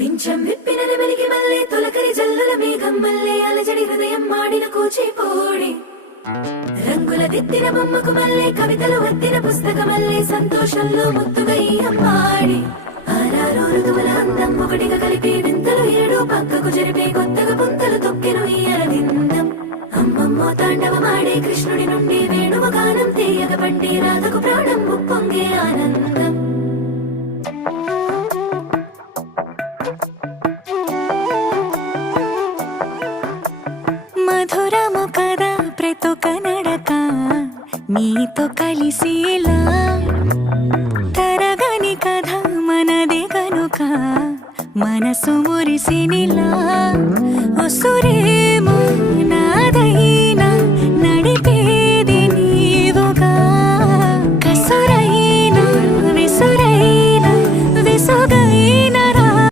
పింఛం విప్పిన నెమలికి మల్లె తొలకరి జల్లుల మేఘం మల్లె అలజడి హృదయం మాడిన కూచిపూడి రంగుల దిద్దిన బొమ్మకు మల్లె కవితలు వద్దిన పుస్తకమల్లె సంతోషంలో ముద్దుగా ఈ అమ్మాడి ఆరారు ఋతువుల అందం ఒకటిగా కలిపి వింతలు ఏడు పక్కకు జరిపే కొత్తగా పుంతలు తొక్కెను ఈ అరవిందం అమ్మమ్మో తాండవమాడే కృష్ణుడి నుండి వేణువ గానం తీయగ పండి రాధకు ప్రాణం ఉప్పొంగే ఆనందం మధురము కదా ప్రతొక నడక నీతో కలిసేలా తరగని కథ మనదే కనుక మనసు మురిసినిలా ఉసురేమో